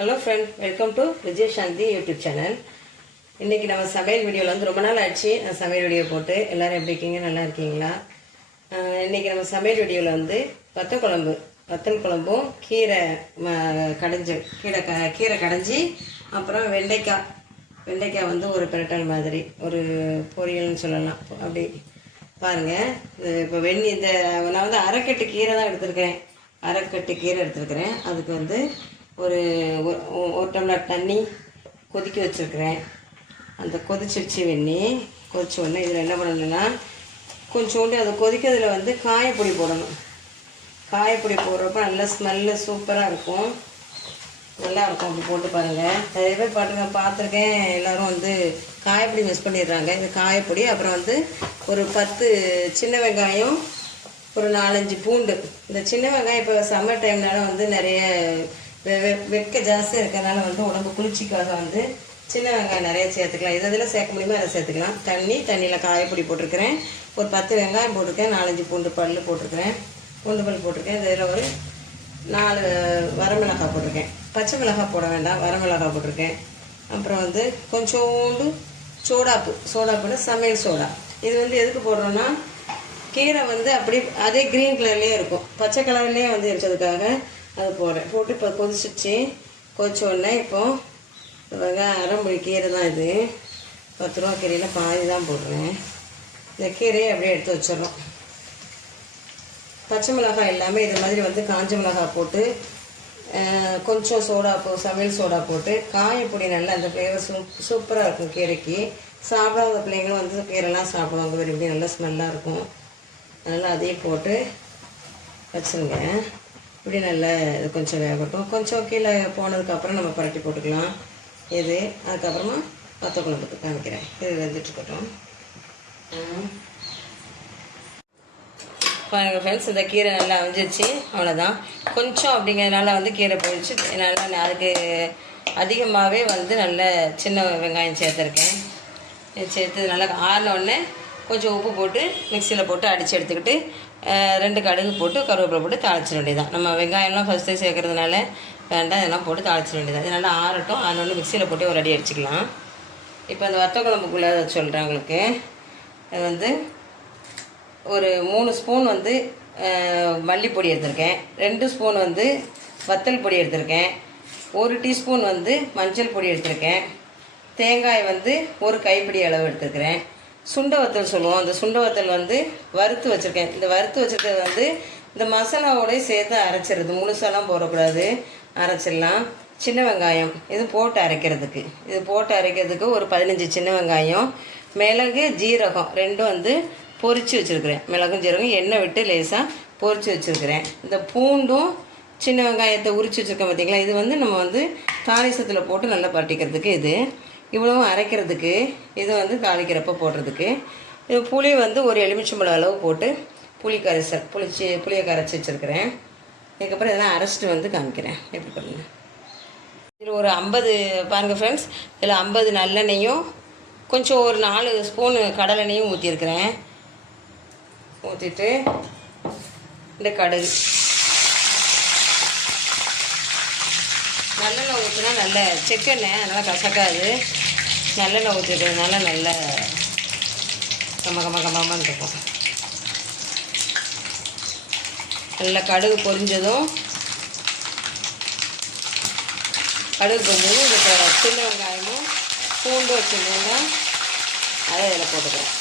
Hello friend, welcome to Vijayasanthi YouTube channel. இன்னைக்கு நம்ம சமையல் வீடியோல வந்து ரொம்ப நாள் ஆச்சு நான் சமையல் வீடியோ போட்டு எல்லாரும் எப்படி இருக்கீங்க நல்லா இருக்கீங்களா? இன்னைக்கு நம்ம சமையல் வீடியோல வந்து வத்தல் குழம்பும் கீரை கடைஞ்சி அப்புறம் வெண்டைக்காய் வந்து ஒரு பிரட்டல் மாதிரி ஒரு பொரியல்னு சொல்லலாம். அப்படி பாருங்க. இப்போ நான் வந்து அரைக்கட்டு கீரை தான் எடுத்துருக்கிறேன். அதுக்கு வந்து ஒரு டம்ளர் தண்ணி கொதிக்க வச்சுருக்கிறேன். அந்த கொதிச்சிருச்சு கொதிச்ச உடனே இதில் என்ன பண்ணணும்னா கொஞ்சோண்டு அது கொதிக்கிறதுல வந்து காயப்பொடி போடணும். காயப்பொடி போடுறப்ப நல்ல ஸ்மெல்லு சூப்பராக இருக்கும், நல்லாயிருக்கும். அப்படி போட்டு பாருங்கள். நிறைய பேர் பார்த்துருக்கேன், எல்லோரும் வந்து காயப்பொடி மிஸ் பண்ணிடுறாங்க. இந்த காயப்பொடி அப்புறம் வந்து ஒரு 10 சின்ன வெங்காயம், ஒரு 4-5 பூண்டு. இந்த சின்ன வெங்காயம் இப்போ சம்மர் டைம்னால வந்து நிறைய வெக்க ஜாஸ்தியாக இருக்கிறதுனால வந்து உடம்பு குளிர்ச்சிக்காக வந்து சின்ன வெங்காயம் நிறைய சேர்த்துக்கலாம். இதில் சேர்க்க முடியுமோ அதை சேர்த்துக்கலாம். தண்ணியில் காயப்பொடி போட்டிருக்கிறேன். ஒரு 10 வெங்காயம் போட்டிருக்கேன். 4-5 பூண்டு பல் போட்டிருக்கிறேன். இதில் ஒரு 4 வரமிளகாய் போட்டிருக்கேன். பச்சை மிளகாய் போட வேண்டாம், வரமிளகாய் போட்டிருக்கேன். அப்புறம் வந்து கொஞ்சோண்டு சோடாப்புன்னு சமையல் சோடா. இது வந்து எதுக்கு போடுறோன்னா கீரை வந்து அப்படி அதே க்ரீன் கலர்லேயே இருக்கும், பச்சை கலர்லேயே வந்து இருக்கிறதுக்காக அது போட்டு இப்போ கொதிச்ச உடனே இப்போது அரைமுடி கீரை தான் இது. 10 ரூபா கீரையில் பாதி தான் போடுறேன். இந்த கீரையை அப்படியே எடுத்து வச்சிடறோம். பச்சை மிளகாய் எல்லாமே இது மாதிரி வந்து காஞ்ச மிளகாய் போட்டு கொஞ்சம் சமையல் சோடா போட்டு காயப்பொடி நல்லா அந்த ஃப்ளேவர் சூப்பராக இருக்கும். கீரைக்கு சாப்பிடாத பிள்ளைங்களும் வந்து கீரைலாம் சாப்பிடுவாங்க, விரும்பி நல்லா ஸ்மெல்லாக இருக்கும். அதனால் அதையும் போட்டு வச்சுருங்க. இப்படி நல்லா இது கொஞ்சம் வேகட்டும். கொஞ்சம் கீழே போனதுக்கப்புறம் நம்ம பரட்டி போட்டுக்கலாம். அதுக்கப்புறமா வத்தல் குழம்புக்கு காமிக்கிறேன். இது வெந்துட்டுருக்கட்டும். பாருங்கள் ஃப்ரெண்ட்ஸ், இந்த கீரை நல்லா அவிஞ்சிச்சு. அவ்வளோதான். கொஞ்சம் அப்படிங்கிறதுனால வந்து கீரை போயிடுச்சு. நல்லா அதுக்கு அதிகமாகவே வந்து நல்ல சின்ன வெங்காயம் சேர்த்துருக்கேன். சேர்த்து நல்லா ஆறினோடனே கொஞ்சம் உப்பு போட்டு மிக்சியில் போட்டு அடித்து எடுத்துக்கிட்டு 2 கடுகு போட்டு கருவேப்பிலை போட்டு தாளிச்சிட வேண்டியதான். நம்ம வெங்காயம்லாம் ஃபஸ்ட்டே சேர்க்கறதுனால வேண்டாம், இதெல்லாம் போட்டு தாளிச்சிட வேண்டியதான். இது நல்லா ஆறட்டும். ஆறினோடனே மிக்சியில் போட்டு ஒரு அடி அடிச்சிக்கலாம். இப்போ அந்த வத்தல் குழம்புக்குள்ளே சொல்கிறேன் உங்களுக்கு. அது வந்து ஒரு 3 ஸ்பூன் வந்து மல்லிப்பொடி எடுத்திருக்கேன். 2 ஸ்பூன் வந்து வத்தல் பொடி எடுத்திருக்கேன். 1 டீஸ்பூன் வந்து மஞ்சள் பொடி எடுத்திருக்கேன். தேங்காய் வந்து ஒரு கைப்பிடி அளவு எடுத்துருக்கிறேன். சுண்டை வத்தல் சொல்லுவோம், அந்த சுண்டை வத்தல் வந்து வறுத்து வச்சுருக்கேன். இந்த வறுத்து வச்சுருக்கிறது வந்து இந்த மசாலாவோடய சேர்த்து அரைச்சிடுறது, முழுசாலாம் போடக்கூடாது, அரைச்சிடலாம். சின்ன வெங்காயம் இது போட்டு அரைக்கிறதுக்கு ஒரு 15 சின்ன வெங்காயம், மிளகு ஜீரகம் 2 வந்து பொரித்து வச்சுருக்கிறேன். மிளகும் ஜீரகம் எண்ணெய் விட்டு லேசாக பொரித்து வச்சுருக்கிறேன். இந்த பூண்டும் சின்ன வெங்காயத்தை உரித்து வச்சுருக்கேன் பார்த்திங்களா. இது வந்து நம்ம வந்து தாளிசத்தில் போட்டு நல்லா பரட்டிக்கிறதுக்கு இவ்வளவும் அரைக்கிறதுக்கு, இது வந்து தாளிக்கிறப்ப போடுறதுக்கு. இது புளி வந்து ஒரு எலுமிச்சம்பழம் அளவு போட்டு புளியை கரைச்சி வச்சுருக்கிறேன். இதுக்கப்புறம் இதெல்லாம் அரைச்சிட்டு வந்து காமிக்கிறேன் எப்படி பண்ணுங்க. இதில் ஒரு 50 பாருங்கள் ஃப்ரெண்ட்ஸ், இதில் 50 நல்லெண்ணெயும் கொஞ்சம் ஒரு 4 ஸ்பூனு கடலெண்ணெயும் ஊற்றிருக்கிறேன். ஊற்றிட்டு இந்த கடுகு நல்லெண்ணெய் ஊற்றினா நல்ல செக்கெண்ணெய், அதனால் கசக்காது. நல்லெண்ணெய் ஊற்றிக்கிறதுனால நல்ல கம்மன்னு இருக்கும். நல்ல கடுகு பொரிஞ்சதும் இந்த சின்ன வெங்காயமும் பூண்டு வச்சுருந்தோம்னா அதை இதில் போட்டுக்கிறேன்.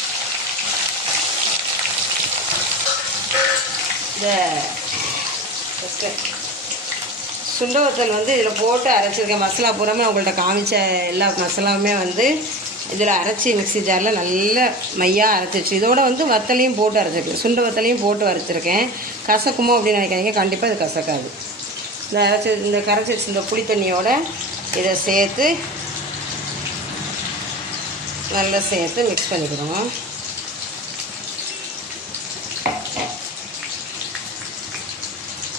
இந்த சுண்டை வத்தல் வந்து இதில் போட்டு அரைச்சிருக்கேன். மசாலா பூராமே உங்கள்கிட்ட காமிச்ச எல்லா மசாலாவுமே வந்து இதில் அரைச்சி மிக்ஸி ஜாரில் நல்ல மையாக அரைச்சிச்சு. இதோட வந்து வத்தலையும் போட்டு அரைச்சிருக்கேன், சுண்டை வத்தலையும் போட்டு அரைச்சிருக்கேன். கசக்குமோ அப்படின்னு நினைக்காதீங்க, கண்டிப்பாக இது கசக்காது. இந்த கரைச்சி வச்சு இந்த புளி தண்ணியோட இதை சேர்த்து நல்லா மிக்ஸ் பண்ணிக்கிறோம்.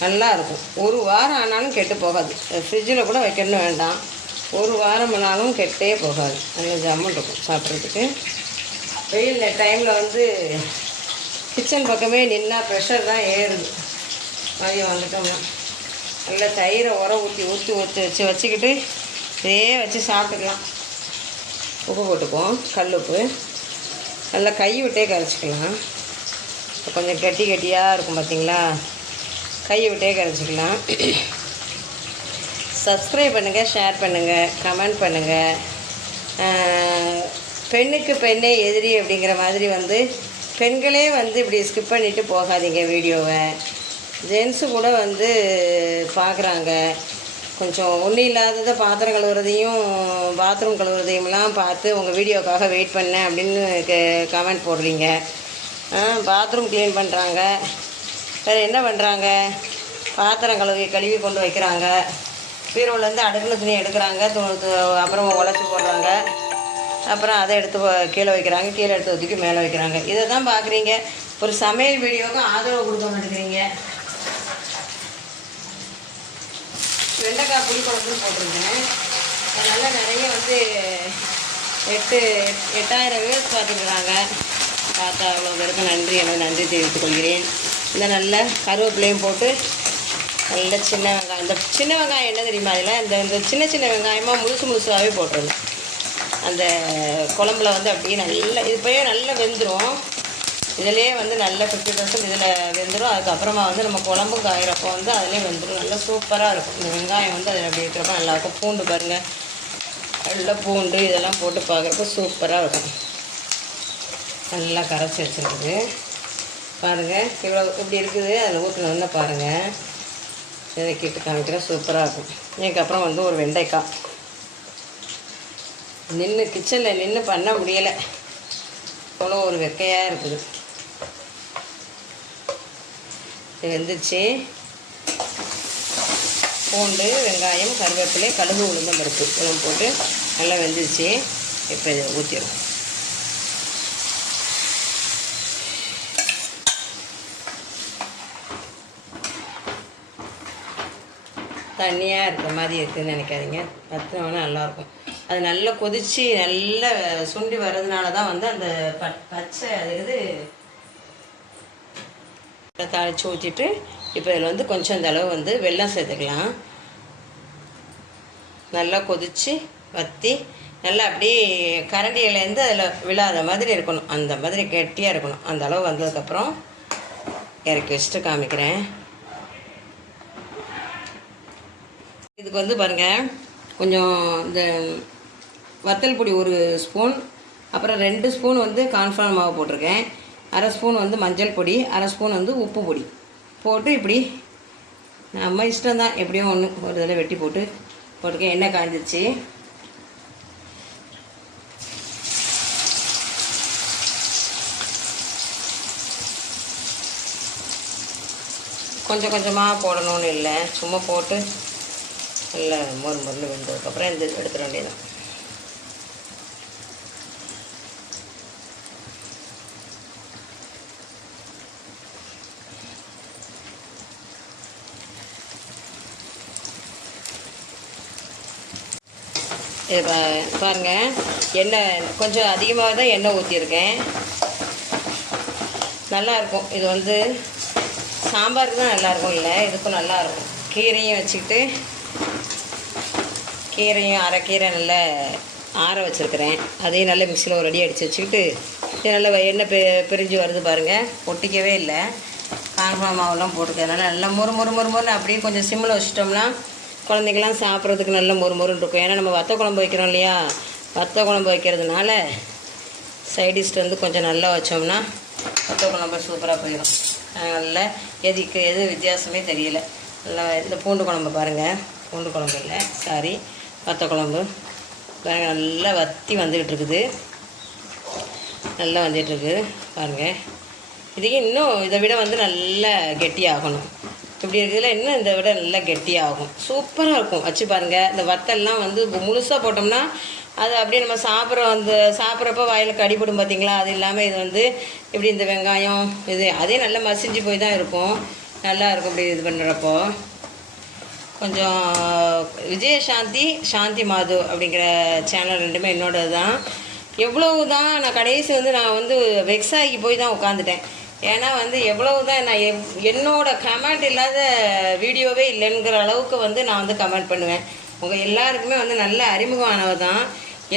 நல்லா இருக்கும். 1 வாரம் ஆனாலும் கெட்டு போகாது. ஃப்ரிட்ஜில் கூட வைக்கணும் வேண்டாம், 1 வாரம் ஆனாலும் கெட்டே போகாது. நல்ல ஜம்முன் இருக்கும் சாப்பிட்றதுக்கு. வெயில் டைமில் வந்து கிச்சன் பக்கமே நின்னா ப்ரெஷர் தான் ஏறுது. மதியம் வந்துட்டோம்னா நல்லா தயிரை ஊற்றி வச்சுக்கிட்டு இதே வச்சு சாப்பிட்டுக்கலாம். உப்பு போட்டுக்குவோம், கல் உப்பு. நல்லா கை விட்டே கரைச்சிக்கலாம். கொஞ்சம் கட்டியாக இருக்கும் பார்த்தீங்களா, கை விட்டே கரைச்சிக்கலாம். சப்ஸ்கிரைப் பண்ணுங்கள், ஷேர் பண்ணுங்கள், கமெண்ட் பண்ணுங்கள். பெண்ணுக்கு பெண்ணே எதிரி அப்படிங்கிற மாதிரி வந்து பெண்களே வந்து இப்படி ஸ்கிப் பண்ணிவிட்டு போகாதீங்க வீடியோவை. ஜென்ஸு கூட வந்து பார்க்குறாங்க. கொஞ்சம் ஒன்றும் இல்லாததை பாத்திரம் கழுவுறதையும் பாத்ரூம் கழுவுறதையும்லாம் பார்த்து உங்கள் வீடியோக்காக வெயிட் பண்ணேன் அப்படின்னு கமெண்ட் போடுறீங்க. பாத்ரூம் க்ளீன் பண்ணுறாங்க, வேறு என்ன பண்ணுறாங்க, பாத்திரம் கழுவி கொண்டு வைக்கிறாங்க, பீரோலேருந்து அடுக்குல துணி எடுக்கிறாங்க, அப்புறம் உழைச்சி போடுறாங்க, அப்புறம் அதை எடுத்து கீழே வைக்கிறாங்க, கீழே எடுத்து ஒதுக்கி மேலே வைக்கிறாங்க. இதை தான் பார்க்குறீங்க. ஒரு சமையல் வீடியோவுக்கு ஆதரவு கொடுக்க மாட்டேங்கிறீங்க. வெண்டைக்காய் புளிக்குழம்புன்னு போட்டிருந்தேன். அதனால் நிறைய வந்து 8,000 வியூஸ் பார்த்துருக்குறாங்க. பார்த்தா அவ்வளோ பேருக்கு நன்றி, எனக்கு நன்றி தெரிவித்துக் கொள்கிறேன். இந்த நல்ல கருவேப்பிலையும் போட்டு நல்ல சின்ன வெங்காயம், இந்த சின்ன வெங்காயம் என்ன தெரியுமா, அதில் இந்த சின்ன வெங்காயமாக முழுசாகவே போட்டுருங்க. அந்த குழம்புல வந்து அப்படியே நல்லா இப்போயே நல்லா வெந்துடும். இதிலே வந்து நல்ல 50% இதில் வெந்துடும். அதுக்கப்புறமா வந்து நம்ம குழம்பும் காயிறப்போ வந்து அதிலே வெந்துடும். நல்லா சூப்பராக இருக்கும். இந்த வெங்காயம் வந்து அதில் அப்படி இருக்கிறப்ப நல்லாயிருக்கும். பூண்டு பாருங்கள், நல்லா பூண்டு இதெல்லாம் போட்டு பார்க்குறப்போ சூப்பராக இருக்கும். நல்லா கரைச்சி வச்சுருக்குது பாருங்கள். இவ்வளோ இப்படி இருக்குது. அதில் ஊற்றினோன்னு பாருங்கள், இதை கிட்டு காமிக்கிறேன். சூப்பராக இருக்கும். இதுக்கப்புறம் வந்து ஒரு வெண்டைக்காய் கிச்சனில் நின்று பண்ண முடியலை, அவ்வளோ ஒரு வெக்கையாக இருக்குது. இது வெந்துருச்சு. பூண்டு, வெங்காயம், கருவேப்பிலை, கடுகு, உளுந்தம் பருப்பு இதெல்லாம் போட்டு நல்லா வெந்துருச்சு. இப்போ இதை ஊற்றிடும். தண்ணியாக இருக்கிற மாதிரி இருக்குதுன்னு நினைக்காதீங்க. வற்றினோன்னா நல்லாயிருக்கும். அது நல்லா கொதித்து நல்லா சுண்டி வர்றதுனால தான் வந்து அந்த பச்சை அது இது தாளித்து ஊற்றிட்டு இப்போ இதில் வந்து கொஞ்சம் இந்த அளவு வந்து வெல்லம் சேர்த்துக்கலாம். நல்லா கொதித்து வற்றி நல்லா அப்படியே கரண்டியிலேருந்து அதில் விழாத மாதிரி இருக்கணும். அந்த மாதிரி கெட்டியாக இருக்கணும். அந்த அளவு வந்ததுக்கப்புறம் இறக்கி வச்சுட்டு காமிக்கிறேன். இதுக்கு வந்து பாருங்கள், கொஞ்சம் இந்த வத்தல் பொடி 1 ஸ்பூன், அப்புறம் 2 ஸ்பூன் வந்து கார்ன்ஃப்ளவர் மாவு போட்டிருக்கேன், 1/2 ஸ்பூன் வந்து மஞ்சள் பொடி, 1/2 ஸ்பூன் வந்து உப்பு பொடி போட்டு இப்படி நம்ம இஷ்டம்தான், எப்படியும் ஒன்று ஒரு இதில் வெட்டி போட்டுருக்கேன். எண்ணெய் காய்ஞ்சிருச்சு. கொஞ்சம் கொஞ்சமாக போடணும்னு இல்லை, சும்மா போட்டு நல்லா மொறு வெந்ததுக்கப்புறம் இந்த எடுத்துட வேண்டியதான். இது பாருங்கள், எண்ணெய் கொஞ்சம் அதிகமாக தான் எண்ணெய் ஊற்றியிருக்கேன். நல்லாயிருக்கும். இது வந்து சாம்பாருக்கு தான் நல்லாயிருக்கும், இல்லை இதுக்கும் நல்லாயிருக்கும். கீரையும் வச்சுக்கிட்டு, கீரையும் அரைக்கீரை நல்லா ஆற வச்சுருக்கிறேன். அதையும் நல்லா மிக்சியில் ஒரு அடி அடித்து வச்சுக்கிட்டு இது நல்லா எண்ணெய் பிரிஞ்சு வருது பாருங்கள், ஒட்டிக்கவே இல்லை. கார்ன்ஃப்ளவர் மாவுலாம் போட்டுக்கிறதுனால நல்லா மொறு அப்படியே கொஞ்சம் சிம்மில் வச்சிட்டோம்னா குழந்தைங்களாம் சாப்பிட்றதுக்கு நல்ல மொறுன்னு இருக்கும். ஏன்னா நம்ம வத்த குழம்பு வைக்கிறோம் இல்லையா, வத்த குழம்பு வைக்கிறதுனால சைடிஷ் வந்து கொஞ்சம் நல்லா வச்சோம்னா வத்த குழம்பு சூப்பராக போயிடும். நல்லா எது வித்தியாசமே தெரியல. நல்லா இந்த பூண்டு குழம்பு பாருங்கள், பூண்டு குழம்பு இல்லை சாரி வத்த குழம்பு பாருங்கள், நல்லா வற்றி வந்துக்கிட்டு இருக்குது. நல்லா வந்துட்டுருக்கு பாருங்கள். இதுக்கு இன்னும் இதை விட வந்து நல்லா கெட்டியாகணும். இப்படி இருக்கிறதுல இன்னும் இதை விட நல்லா கெட்டியாகும், சூப்பராக இருக்கும். வச்சு பாருங்கள். இந்த வத்தல்லாம் வந்து முழுசாக போட்டோம்னா அது அப்படியே நம்ம சாப்பிட்றப்ப வாயில் கடிப்படும் பார்த்தீங்களா. அது இல்லாமல் இது வந்து இப்படி இந்த வெங்காயம் இது அதே நல்லா மசிஞ்சு போய் தான் இருக்கும், நல்லா இருக்கும். இப்படி இது பண்ணுறப்போ கொஞ்சம் விஜயசாந்தி சாந்தி மாது அப்படிங்கிற சேனல் ரெண்டுமே என்னோடது தான். எவ்வளவு தான் நான் கடைசி வந்து நான் வந்து வெக்ஸ் ஆகி போய் தான் உட்காந்துட்டேன். ஏன்னா வந்து எவ்வளவு தான் நான் என்னோட கமெண்ட் இல்லாத வீடியோவே இல்லைங்கிற அளவுக்கு வந்து நான் வந்து கமெண்ட் பண்ணுவேன். உங்கள் எல்லாருக்குமே வந்து நல்ல அறிமுகமானவ தான்.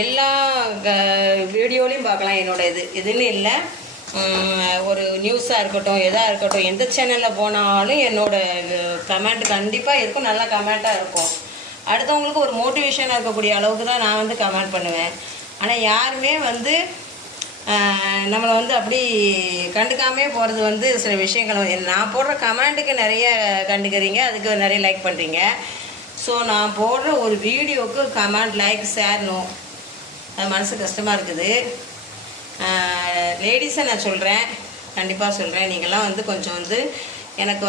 எல்லா வீடியோலையும் பார்க்கலாம். என்னோட இதுன்னு இல்லை, ஒரு நியூஸாக இருக்கட்டும், எதாக இருக்கட்டும், எந்த சேனலில் போனாலும் என்னோடய கமெண்ட் கண்டிப்பாக இருக்கும், நல்ல கமெண்ட்டாக இருக்கும். அடுத்தவங்களுக்கு ஒரு மோட்டிவேஷனாக இருக்கக்கூடிய அளவுக்கு தான் நான் வந்து கமெண்ட் பண்ணுவேன். ஆனால் யாருமே வந்து நம்மளை வந்து அப்படி கண்டுக்காமே போகிறது வந்து சில விஷயங்கள் நான் போடுற கமெண்ட்டுக்கு நிறைய கண்டுக்கிறீங்க, அதுக்கு நிறைய லைக் பண்ணுறீங்க. ஸோ நான் போடுற ஒரு வீடியோவுக்கு கமெண்ட், லைக், ஷேர், நோ, அது மனசு கஷ்டமாக இருக்குது. லேடிஸை நான் சொல்கிறேன், கண்டிப்பாக சொல்கிறேன், நீங்கள்லாம் வந்து கொஞ்சம் வந்து எனக்கு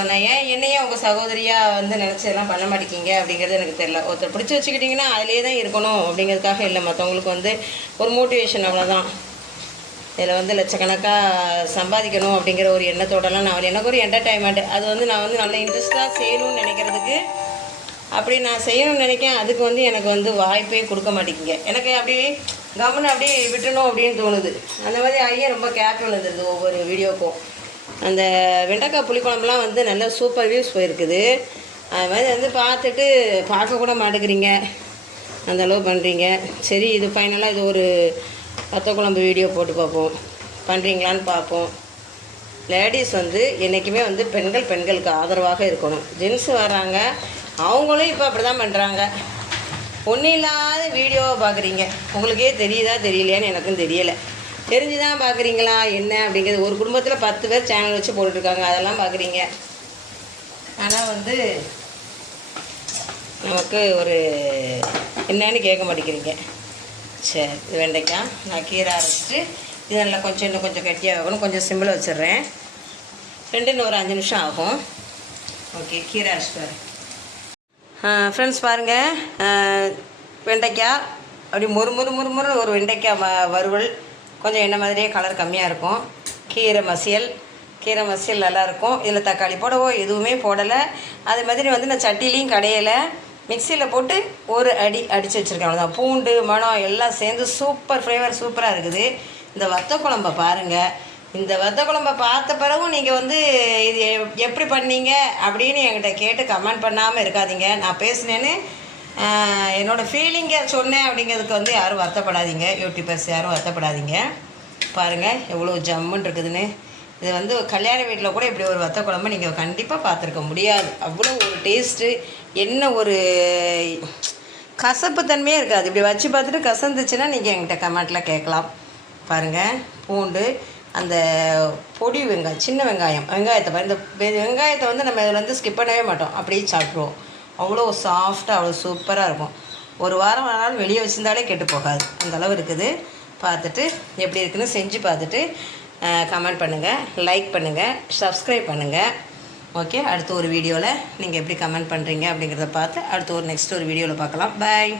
என்னையே உங்கள் சகோதரியாக வந்து நினச்சதெல்லாம் பண்ண மாட்டேங்கிங்க அப்படிங்கிறது எனக்கு தெரியல. ஒருத்தர் பிடிச்சி வச்சுக்கிட்டிங்கன்னா அதிலே தான் இருக்கணும் அப்படிங்கிறதுக்காக இல்லை, மற்றவங்களுக்கு வந்து ஒரு மோட்டிவேஷன், அவ்வளோதான். இதில் வந்து லட்சக்கணக்காக சம்பாதிக்கணும் அப்படிங்கிற ஒரு எண்ணத்தோடலாம் நான் எனக்கு ஒரு என்டர்டைன்மெண்ட், அது வந்து நான் வந்து நல்ல இன்ட்ரெஸ்ட்டாக செய்யணும்னு நினைக்கிறதுக்கு, அப்படி நான் செய்யணும்னு நினைக்கிறேன். அதுக்கு வந்து எனக்கு வந்து வாய்ப்பே கொடுக்க மாட்டேங்கிங்க. எனக்கு அப்படியே கவனம் அப்படியே விட்டணும் அப்படின்னு தோணுது. அந்த மாதிரி ஐயா ரொம்ப கேப்டன் வந்துடுது ஒவ்வொரு வீடியோக்கும். அந்த வெண்டைக்காய் புளிக்குழம்புலாம் வந்து நல்ல சூப்பர் வியூஸ் போயிருக்குது. அது மாதிரி வந்து பார்த்துட்டு பார்க்கக்கூட மாட்டேங்கிறீங்க, அந்தளவு பண்ணுறீங்க. சரி, இது ஃபைனலாக இது ஒரு வத்த குழம்பு வீடியோ போட்டு பார்ப்போம், பண்ணுறீங்களான்னு பார்ப்போம். லேடிஸ் வந்து என்றைக்குமே வந்து பெண்களுக்கு ஆதரவாக இருக்கணும். ஜென்ஸு வராங்க, அவங்களும் இப்போ அப்படி தான் பண்ணுறாங்க. ஒன்றும் இல்லாத வீடியோவை பார்க்குறீங்க. உங்களுக்கே தெரியுதா தெரியலையான்னு எனக்கும் தெரியலை. தெரிஞ்சு தான் பார்க்குறீங்களா என்ன அப்படிங்கிறது. ஒரு குடும்பத்தில் 10 பேர் சேனல் வச்சு போட்டுட்ருக்காங்க, அதெல்லாம் பார்க்குறீங்க. ஆனால் வந்து நமக்கு ஒரு என்னன்னு கேட்க மாட்டேங்கிறீங்க. சரி, இது வெண்டைக்காய் நான் கீரை அரைச்சிட்டு இது நல்லா இன்னும் கொஞ்சம் கட்டியாக வைக்கணும். கொஞ்சம் சிம்பிளாக வச்சிடுறேன். இன்னும் ஒரு 5 நிமிஷம் ஆகும். ஓகே, கீரை அரைச்சிட்டு வரேன். ஃப்ரெண்ட்ஸ் பாருங்கள், வெண்டைக்காய் அப்படி முறு ஒரு வெண்டைக்காய் வறுவல், கொஞ்சம் என்ன மாதிரியே கலர் கம்மியாக இருக்கும். கீரை மசியல் நல்லாயிருக்கும். இதில் தக்காளி போடவோ எதுவுமே போடலை. அது மாதிரி வந்து நான் சட்டிலையும் கடையில் மிக்சியில் போட்டு ஒரு அடித்து வச்சுருக்கேன், அவ்வளோதான். பூண்டு மணம் எல்லாம் சேர்ந்து சூப்பர் ஃப்ளேவர், சூப்பராக இருக்குது. இந்த வத்த குழம்பை பாருங்கள். இந்த வத்த குழம்பை பார்த்த பிறகும் நீங்கள் வந்து இது எப்படி பண்ணீங்க அப்படின்னு என்கிட்ட கேட்டு கமெண்ட் பண்ணாமல் இருக்காதீங்க. நான் பேசினேன்னு என்னோடய ஃபீலிங்கை சொன்னேன் அப்படிங்கிறதுக்கு வந்து யாரும் வருத்தப்படாதீங்க, யூடியூபர்ஸ் யாரும் வருத்தப்படாதீங்க. பாருங்கள் எவ்வளோ ஜம்முன்னு இருக்குதுன்னு. இது வந்து கல்யாண வீட்டில் கூட இப்படி ஒரு வத்த குழம்பு நீங்கள் கண்டிப்பாக பார்த்துருக்க முடியாது. அவ்வளோ ஒரு டேஸ்ட்டு, என்ன ஒரு கசப்பு தன்மையே இருக்காது. இப்படி வச்சு பார்த்துட்டு கசந்துச்சுன்னா நீங்கள் என்கிட்ட கமெண்ட்டில் கேட்கலாம். பாருங்கள், பூண்டு, அந்த பொடி வெங்காயம், சின்ன வெங்காயத்தை இந்த வெங்காயத்தை வந்து நம்ம இதில் வந்து ஸ்கிப் பண்ணவே மாட்டோம், அப்படியே சாப்பிட்ருவோம். அவ்வளோ சாஃப்டாக அவ்வளோ சூப்பராக இருக்கும். ஒரு வாரம் ஆனாலும் வெளியே வச்சுருந்தாலே கெட்டு போகாது, அந்தளவு இருக்குது. பார்த்துட்டு எப்படி இருக்குதுன்னு செஞ்சு பார்த்துட்டு கமெண்ட் பண்ணுங்கள், லைக் பண்ணுங்கள், சப்ஸ்கிரைப் பண்ணுங்கள். ஓகே, அடுத்த ஒரு வீடியோவில் நீங்கள் எப்படி கமெண்ட் பண்ணுறீங்க அப்படிங்கிறத பார்த்து அடுத்த நெக்ஸ்ட் ஒரு வீடியோவில் பார்க்கலாம். பாய்.